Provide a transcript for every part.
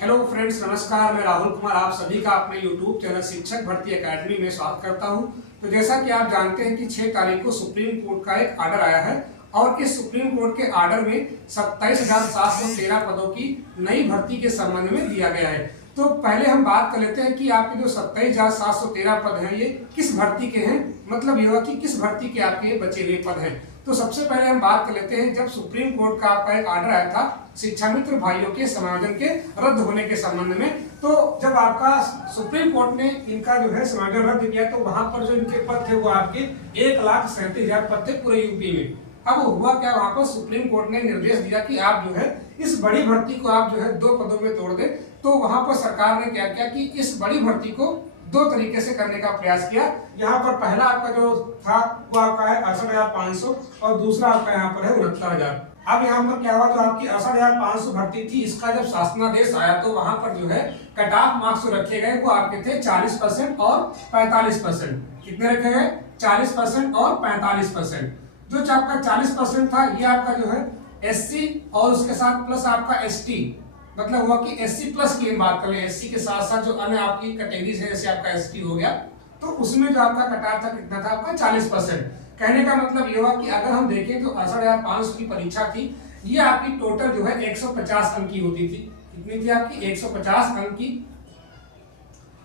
Hello friends, नमस्कार। मैं राहुल कुमार आप सभी का अपने यूट्यूब चैनल शिक्षक भर्ती एकेडमी में स्वागत करता हूं। तो जैसा कि आप जानते हैं कि 6 तारीख को सुप्रीम कोर्ट का एक आर्डर आया है और इस सुप्रीम कोर्ट के आर्डर में 27,713 पदों की नई भर्ती के संबंध में दिया गया है। तो पहले हम बात कर लेते हैं कि आपके जो 27,713 पद हैं ये किस भर्ती के हैं, मतलब यह कि किस भर्ती के आपके बचे हुए पद हैं। तो सबसे पहले हम बात कर लेते हैं, जब सुप्रीम कोर्ट का आपका एक आर्डर आया था शिक्षा मित्र भाइयों के समायोजन के रद्द होने के संबंध में, तो जब आपका सुप्रीम कोर्ट ने इनका जो है समायोजन रद्द किया तो वहां पर जो इनके पद थे वो आपके 1,37,000 पद थे पूरे यूपी में। अब हुआ क्या, वहां पर सुप्रीम कोर्ट ने निर्देश दिया कि आप जो है इस बड़ी भर्ती को आप जो है 2 पदों में तोड़ दें। तो वहां पर सरकार ने क्या किया कि इस बड़ी भर्ती को 2 तरीके से करने का प्रयास किया। यहाँ पर पहला आपका जो था वो आपका है 68,500 और दूसरा आपका यहाँ पर है 69,000। अब यहाँ पर क्या हुआ, जो आपकी 68,500 भर्ती थी इसका जब शासनादेश आया तो वहां पर जो है कट ऑफ मार्क्स जो रखे गए वो आपके थे 40% और 45%। कितने रखे गए? 40% और 45%। जो आपका 40% था ये आपका जो है एससी और उसके साथ प्लस आपका एसटी, मतलब हुआ कि एससी प्लस की हम बात करें, एससी के साथ साथ जो अन्य आपकी कैटेगरीज है जैसे आपका एसटी हो गया, तो उसमें जो आपका कटाव था कितना था आपका 40%। कहने का मतलब ये हुआ कि अगर हम देखें तो 68,500 की परीक्षा थी, ये आपकी टोटल जो है 150 अंक की होती थी। कितनी थी आपकी? 150 अंक की।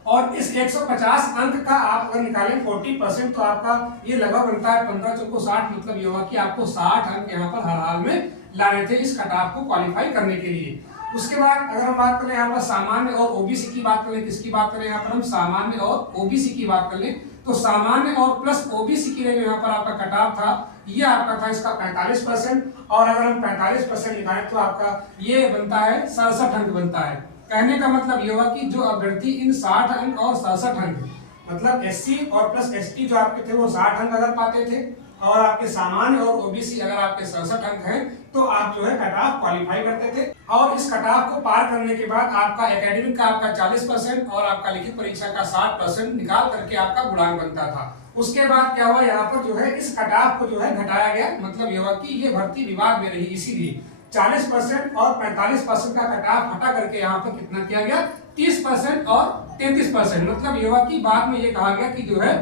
और इस 150 अंक का आप अगर निकालें 40% तो आपका ये लगभग बनता है 15 चौको 60, मतलब ये हुआ कि आपको 60 अंक यहाँ पर हर हाल में लाने थे इस कटाव को क्वालिफाई करने के लिए। उसके बाद अगर हम बात करें यहाँ पर सामान्य और ओबीसी की बात करें, किसकी बात करें यहाँ पर हम? सामान्य और ओबीसी की बात कर लें तो सामान्य और प्लस ओबीसी के लिए यहाँ पर आपका कटाव था ये आपका था इसका 45%, और अगर हम 45% निकालें तो आपका ये बनता है 67 अंक बनता है। कहने का मतलब ये हुआ कि जो अभ्यर्थी इन 60 अंक और 67 अंक, मतलब एससी और प्लस एसटी जो आपके थे वो 60 अंक अगर पाते थे और आपके सामान्य और ओबीसी अगर आपके 67 अंक हैं तो आप जो है कट ऑफ क्वालिफाई करते थे। और इस कट ऑफ को पार करने के बाद आपका एकेडमिक का आपका 40% और आपका लिखित परीक्षा का 60% निकाल करके आपका गुणांक बनता था। उसके बाद क्या हुआ, यहाँ पर जो है इस कट ऑफ को जो है घटाया गया, मतलब ये हुआ कि ये भर्ती विवाद में रही, इसीलिए 40% और 45% का कट ऑफ हटा करके यहाँ पर कितना किया गया? 30% और 33%। मतलब ये हुआ कि बाद में ये कहा गया कि जो है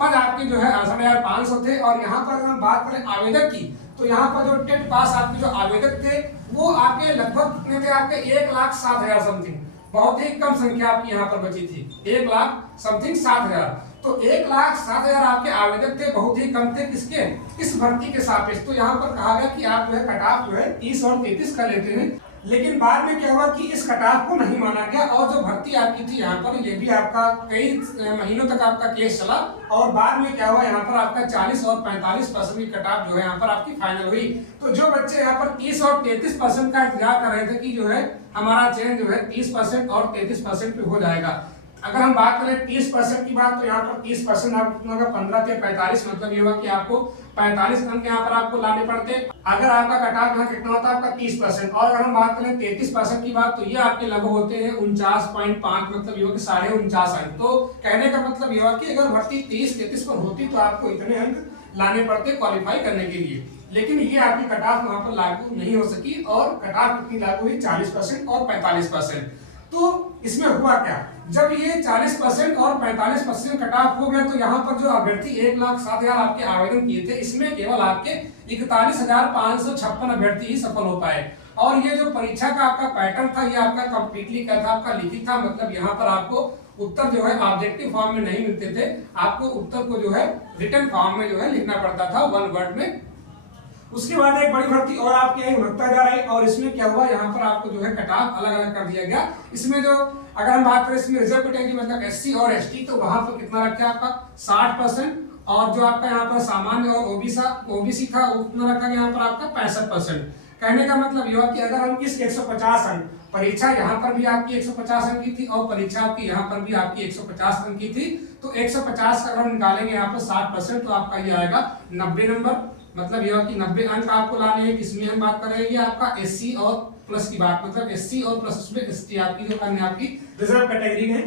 पद आपके जो है 68,500 थे। और यहाँ पर अगर हम बात करें आवेदक की तो यहाँ पर जो टेट पास आपके जो आवेदक थे वो आपके लगभग कितने थे? आपके 1,07,000 समथिंग, बहुत ही कम संख्या आपकी यहाँ पर बची थी, 1,00,000 समथिंग 7,000। तो 1,07,000 आपके आवेदक थे, बहुत ही कम थे किसके? इस भर्ती के सापेक्ष। तो यहाँ पर कहा गया कि आप जो है कट ऑफ जो है 30 और 33 कर लेते हैं। लेकिन बाद में क्या हुआ कि इस कट ऑफ को नहीं माना गया और जो भर्ती आपकी थी यहाँ पर ये भी आपका कई महीनों तक आपका केस चला। और बाद में क्या हुआ, यहाँ पर आपका 40 और 45% की कट ऑफ जो है यहाँ पर आपकी फाइनल हुई। तो जो बच्चे यहाँ पर 30 और 33% का इंतजार कर रहे थे कि जो है हमारा चयन जो है 30% और 33% पे हो जाएगा। अगर हम बात करें 30% की बात तो यहाँ पर 30% आप 15 से 45, मतलब ये हुआ कि आपको 45 अंक यहाँ पर आपको लाने पड़ते। अगर आपका कट ऑफ यहाँ कितना होता है आपका 30%। और अगर हम बात करें 33% की बात तो ये आपके लगभग होते हैं 49.5, मतलब ये 49.5 अंक। तो कहने का मतलब ये हुआ कि अगर भर्ती 30-33 पर होती तो आपको इतने अंक लाने पड़ते क्वालिफाई करने के लिए। लेकिन ये आपकी कट ऑफ वहां पर लागू नहीं हो सकी और कट ऑफ कितनी लागू हुई? 40% और 45%। तो इसमें हुआ क्या, जब ये 40% और 45% कट ऑफ हो गया तो यहाँ पर जो अभ्यर्थी 1,07,000 आपके आवेदन किए थे इसमें केवल आपके 41,556 अभ्यर्थी ही सफल हो पाए। और ये जो परीक्षा का आपका पैटर्न था ये आपका कंप्लीटली क्या था? आपका लिखित था, मतलब यहाँ पर आपको उत्तर जो है ऑब्जेक्टिव फॉर्म में नहीं मिलते थे, आपको उत्तर को जो है रिटन फॉर्म में जो है लिखना पड़ता था 1 वर्ड में। उसके बाद एक बड़ी भर्ती और आपकी आई 69,000 आई और इसमें क्या हुआ, यहाँ पर आपको जो है कट ऑफ अलग अलग कर दिया गया। इसमें जो अगर हम बात करें इसमें रिजर्व कैटेगरी मतलब एससी और एसटी तो वहां पर कितना रखा आपका 60%, और जो आपका यहाँ पर सामान्य और ओबीसी था वो कितना रखा गया यहाँ पर आपका 65%। कहने का मतलब ये हुआ कि अगर हम इस 150 अंक, परीक्षा यहाँ पर भी आपकी 150 अंक की थी और परीक्षा आपकी यहाँ पर भी आपकी 150 अंक की थी, तो 150 का अगर हम निकालेंगे यहाँ पर 60% तो आपका ये आएगा 90 नंबर। मतलब यह कि 90 अंक आपको लाने हैं। किसमें हम बात कर रहे हैं? ये आपका एससी और प्लस की बात, मतलब एससी और प्लस उसमें एसटी आपकी जो अन्य आपकी रिजर्व कैटेगरी है।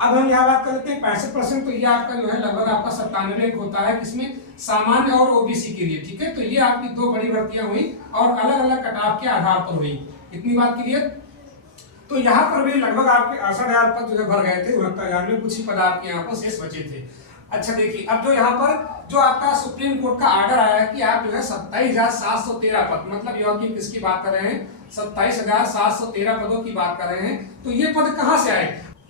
अब हम यहाँ बात करते हैं 65%, तो ये आपका जो है लगभग आपका 97 अंक होता है किसमें? सामान्य और ओबीसी के लिए। ठीक है, तो ये आपकी 2 बड़ी भर्तियां हुई और अलग अलग कट ऑफ के आधार पर हुई। इतनी बात क्लियर? तो यहाँ पर भी लगभग आपके 68,000 पद जो है भर गए थे, 69,000 में कुछ ही पद आपके यहाँ पर शेष बचे थे। अच्छा देखिए, अब जो यहाँ पर जो आपका सुप्रीम कोर्ट का ऑर्डर आया है कि आप जो है 27,713 पद, मतलब यह कि किसकी बात कर रहे हैं, 27,713 पदों की बात कर रहे हैं। तो ये पद कहाँ से आए?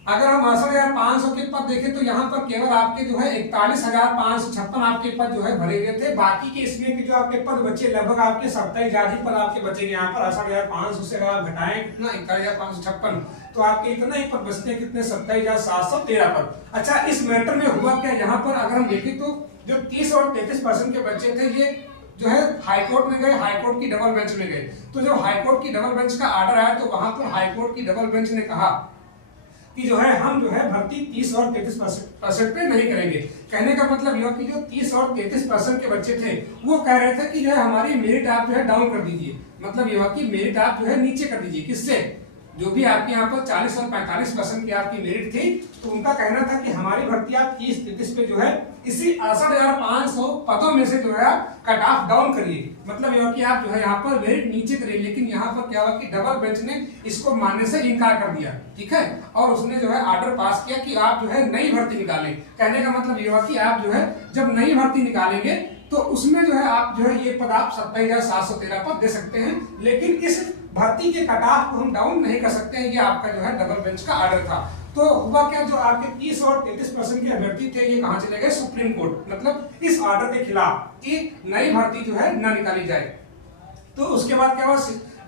अगर हम 68,500 के पद देखें तो यहाँ पर केवल आपके जो है 41,556 आपके पद जो है भरे गए थे। बाकी के इसमें के जो आपके पद बचे लगभग आपके 27,000 ही पद आपके बचेंगे। यहाँ पर 68,500 से अगर आप घटाएं कितना 41,556, तो आपके इतना ही पद बचते हैं, कितने 27,713 पद। अच्छा, इस मैटर में हुआ क्या, यहाँ पर अगर हम देखें तो जो 30 और 33% के बच्चे थे ये जो है हाईकोर्ट में गए, हाईकोर्ट की डबल बेंच में गए। तो जब हाईकोर्ट की डबल बेंच का ऑर्डर आया तो वहां पर हाईकोर्ट की डबल बेंच ने कहा कि जो है हम जो है भर्ती 30 और 33% पे नहीं करेंगे। कहने का मतलब यह कि जो 30 और 33% के बच्चे थे वो कह रहे थे कि जो है हमारी मेरिट आप जो है डाउन कर दीजिए, मतलब यह कि मेरिट आप जो है नीचे कर दीजिए। किससे? जो भी आपके यहाँ पर 40 और 45% की आपकी मेरिट थी, तो उनका कहना था कि हमारी भर्ती आप 30-33 पे जो है इसी 68,500 पदों में से जो है आप कट ऑफ डाउन करिए, मतलब यह कि आप जो है यहाँ पर मेरिट नीचे करिए। लेकिन यहाँ पर क्या हुआ कि डबल बेंच ने इसको मानने से इनकार कर दिया, ठीक है, और उसने जो है ऑर्डर पास किया कि आप जो है नई भर्ती निकालें। कहने का मतलब यह हुआ कि आप जो है जब नई भर्ती निकालेंगे तो उसमें जो है आप जो है ये पद आप 27,713 पद दे सकते हैं, लेकिन इस भर्ती के कट ऑफ को हम डाउन नहीं कर सकते हैं। ये आपका जो है डबल बेंच का ऑर्डर था। तो हुआ क्या, जो आपके 30 और 33% के अभ्यर्थी थे ये कहां चले गए? सुप्रीम कोर्ट, मतलब इस ऑर्डर के खिलाफ कि नई भर्ती जो है न निकाली जाए। तो उसके बाद क्या हुआ,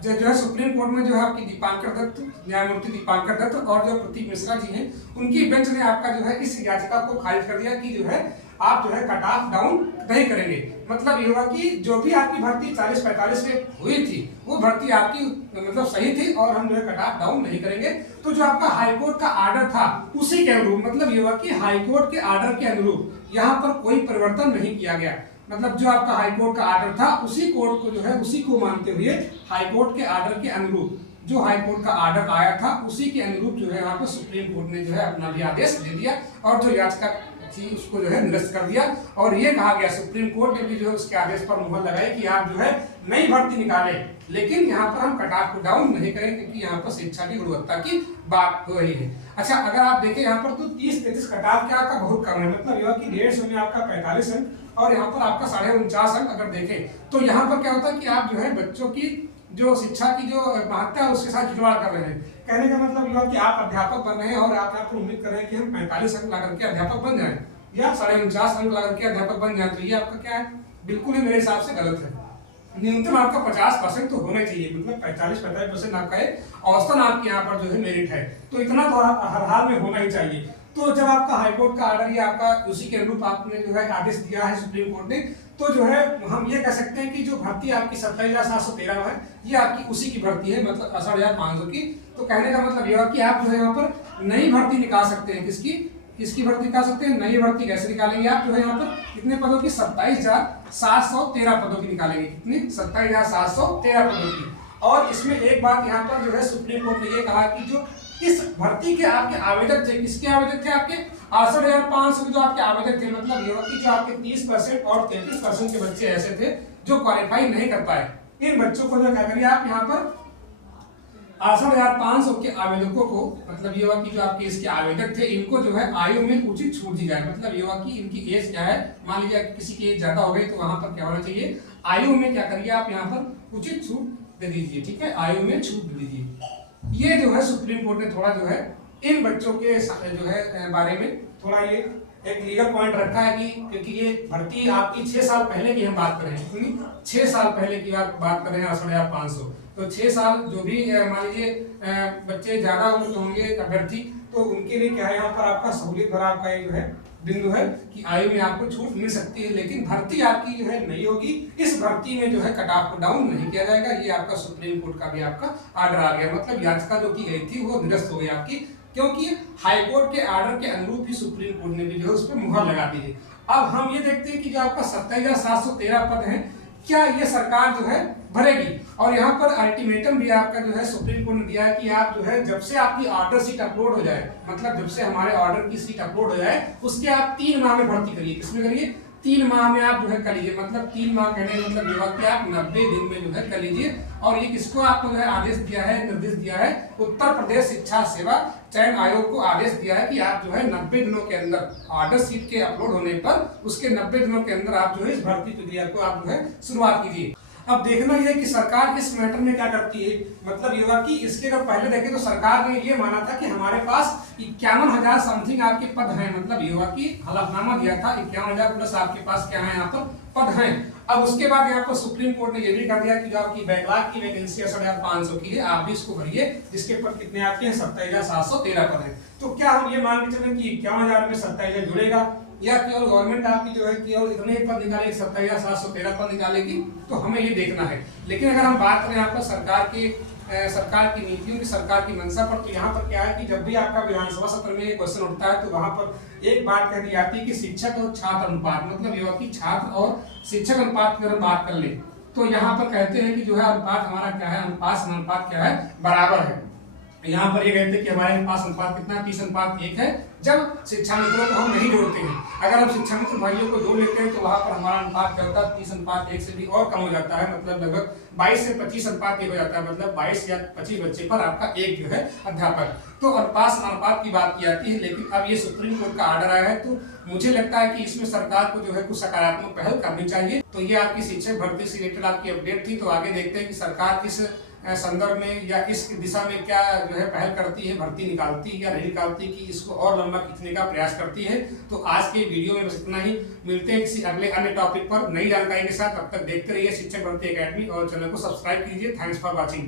जो है सुप्रीम कोर्ट में जो है आपकी दीपांकर दत्त, न्यायमूर्ति दीपांकर दत्त और जो प्रतीक मिश्रा जी हैं, उनकी बेंच ने आपका जो है इस याचिका को खारिज कर दिया कि जो है आप जो है कट ऑफ डाउन नहीं करेंगे। मतलब ये होगा कि जो भी आपकी भर्ती 40-45 में हुई थी वो भर्ती आपकी मतलब सही थी और हम जो है कट ऑफ डाउन नहीं करेंगे। तो जो आपका हाईकोर्ट का ऑर्डर था उसी के अनुरूप, मतलब ये हुआ कि हाईकोर्ट के ऑर्डर के अनुरूप यहाँ पर कोई परिवर्तन नहीं किया गया। मतलब जो आपका हाईकोर्ट का ऑर्डर था उसी कोर्ट को जो है उसी को मानते हुए हाईकोर्ट के ऑर्डर के अनुरूप, जो हाईकोर्ट का ऑर्डर आया था उसी के अनुरूप जो है यहाँ पर सुप्रीम कोर्ट ने जो है अपना भी आदेश दे दिया और जो याचिका थी उसको जो है निरस्त कर दिया। और ये कहा गया, सुप्रीम कोर्ट ने भी जो है उसके आदेश पर मुहर लगाई कि आप जो है नई भर्ती निकालें, लेकिन यहाँ पर हम कट ऑफ को डाउन नहीं करें क्योंकि यहाँ पर शिक्षा की गुणवत्ता की बात हो रही है। अच्छा, अगर आप देखें यहाँ पर तो 30-33 कट ऑफ क्या आपका बहुत कम है, मतलब यह कि 150 में आपका 45 अंक और यहाँ पर आपका 49.5 अंक अगर देखें तो यहाँ पर क्या होता है कि आप जो है बच्चों की जो शिक्षा की जो महत्ता है उसके साथ जुड़ाव कर रहे हैं। कहने का मतलब यह कि आप अध्यापक बन रहे हैं और आप यहाँ पर उम्मीद कर रहे हैं कि हम 45 अंक ला करके अध्यापक बन जाएं या 49.5 अंक ला करके अध्यापक बन जाए, तो ये आपका क्या है, बिल्कुल ही मेरे हिसाब से गलत है। न्यूनतम आपका 50% तो होना चाहिए, मतलब 45% आपका औसतन आपके यहाँ पर जो है मेरिट है, तो इतना तो हर हाल में होना ही चाहिए। तो जब आपका हाईकोर्ट का ऑर्डर या आपका उसी के अनुरूप आपने जो है आदेश दिया है सुप्रीम कोर्ट ने, तो जो है हम ये कह सकते हैं कि जो भर्ती आपकी 27,713 है ये आपकी उसी की भर्ती है, मतलब 68,500 की। तो कहने का मतलब यह कि आप जो है यहाँ पर नई भर्ती निकाल सकते हैं। किसकी भर्ती निकाल सकते हैं? नई भर्ती कैसे निकालेंगे? आप जो है यहाँ पर कितने पदों की? 27,713 पदों की निकालेंगे। कितनी? 27,713 पदों की। और इसमें एक बात यहाँ पर जो है सुप्रीम कोर्ट ने ये कहा कि जो इस भर्ती के आपके आवेदक थे, किसके आवेदक थे? आपके 68,500 के जो आपके आवेदक थे, मतलब ये कि जो आपके 30% और 33% के बच्चे ऐसे थे जो क्वालिफाई नहीं कर पाए। इन बच्चों को जो क्या करिए आप यहाँ पर 68,500 के आवेदकों को, मतलब ये हुआ कि जो आपके इसके आवेदक थे इनको जो है आयु में उचित छूट दी जाए। मतलब ये हुआ कि इनकी एज क्या है, मान लीजिए किसी की एज ज्यादा हो गई तो वहां पर क्या होना चाहिए, आयु में क्या करिए आप यहाँ पर उचित छूट दे दीजिए, ठीक है, आयु में छूट दे दीजिए। ये जो है सुप्रीम कोर्ट ने थोड़ा जो है इन बच्चों के जो है बारे में थोड़ा ये एक लीगल पॉइंट रखा है कि क्योंकि ये भर्ती आपकी 6 साल पहले की हम बात कर रहे हैं, 6 साल पहले की आप बात कर रहे हैं 68,500, तो 6 साल जो भी मान लीजिए बच्चे ज्यादा उम्र होंगे अभ्यर्थी, तो उनके लिए क्या है यहाँ पर आपका सहूलियत भरा आपका जो है बिंदु है कि आयु में आपको छूट मिल सकती है, लेकिन भर्ती आपकी जो है नहीं होगी। इस भर्ती में जो है कट ऑफ को डाउन नहीं किया जाएगा। ये आपका सुप्रीम कोर्ट का भी आपका ऑर्डर आ गया, मतलब याचिका जो की गई थी वो निरस्त हो गई आपकी, क्योंकि हाईकोर्ट के ऑर्डर के अनुरूप ही सुप्रीम कोर्ट ने भी जो है उस पर मुहर लगा दी है। अब हम ये देखते हैं कि जो आपका 27,713 पद है क्या ये सरकार जो है भरेगी, और यहाँ पर अल्टीमेटम भी आपका जो है सुप्रीम कोर्ट ने दिया है कि आप जो है जब से आपकी ऑर्डर सीट अपलोड हो जाए, मतलब जब से हमारे ऑर्डर की सीट अपलोड हो जाए उसके आप 3 माह में भर्ती करिए। किसमें करिए? 3 माह में आप जो है कर लीजिए, मतलब 3 माह कहने का मतलब ये हुआ कि आप 90 दिन में जो है कर लीजिए। और ये किसको आपको जो है आदेश दिया है, निर्देश दिया है, उत्तर प्रदेश शिक्षा सेवा चयन आयोग को आदेश दिया है कि आप जो है 90 दिनों के अंदर ऑर्डर शीट के अपलोड होने पर उसके 90 दिनों के अंदर आप जो है इस भर्ती प्रक्रिया को आप जो है शुरुआत कीजिए। अब देखना यह है कि सरकार इस मैटर में क्या करती है, मतलब ये हुआ कि इसके अगर पहले देखें तो सरकार ने ये माना था कि हमारे पास 51,000 समथिंग आपके पद हैं, मतलब ये हुआ कि हलफनामा दिया था 51,000 प्लस आपके पास क्या है यहाँ पर पद हैं। अब उसके बाद यहाँ पर सुप्रीम कोर्ट ने ये भी कर दिया कि जो आपकी बैकलॉग की वैकेंसी 68,500 की है, आप भी इसको भरिए, जिसके पद कितने आपके हैं 27,713 पद हैं। तो क्या हम ये मान के चलें कि 51,000 में 27,000 जुड़ेगा, या केवल गवर्नमेंट आपकी जो है केवल इतने ही पद निकालेगी, 27,713 पद निकालेगी, तो हमें ये देखना है। लेकिन अगर हम बात करें यहाँ पर सरकार की नीतियों की, सरकार की मंशा पर, तो यहाँ पर क्या है कि जब भी आपका विधानसभा सत्र में क्वेश्चन उठता है तो वहां पर एक बात कह दी जाती है कि शिक्षक और छात्र अनुपात, मतलब ये कि छात्र और शिक्षक अनुपात की अगर बात कर ले तो यहाँ पर कहते हैं कि जो है अनुपात हमारा क्या है, अनुपात क्या है, बराबर है। यहाँ पर ये कहते हैं कि हमारे पास अनुपात कितना, 30:1 है। जब शिक्षा मित्रों को हम नहीं जोड़ते हैं, अगर हम शिक्षा मित्र भाइयों को जोड़ लेते हैं तो वहां पर हमारा अनुपात क्या होता है, 30:1 से भी और कम हो जाता है, मतलब लगभग 22 से 25:1 हो जाता है, मतलब 22 या 25 बच्चे पर आपका एक जो है अध्यापक। तो अनुपात की बात की जाती है। लेकिन अब ये सुप्रीम कोर्ट का ऑर्डर आया है तो मुझे लगता है कि इसमें सरकार को जो है कुछ सकारात्मक पहल करनी चाहिए। तो ये आपकी शिक्षक भर्ती से रिलेटेड आपकी अपडेट थी। तो आगे देखते हैं कि सरकार किस संदर्भ में या इस दिशा में क्या जो है पहल करती है, भर्ती निकालती है या नहीं निकालती, कि इसको और लंबा खींचने का प्रयास करती है। तो आज के वीडियो में बस इतना ही, मिलते हैं किसी अगले अन्य टॉपिक पर नई जानकारी के साथ। तब तक देखते रहिए शिक्षक भर्ती एकेडमी और चैनल को सब्सक्राइब कीजिए। Thanks for watching.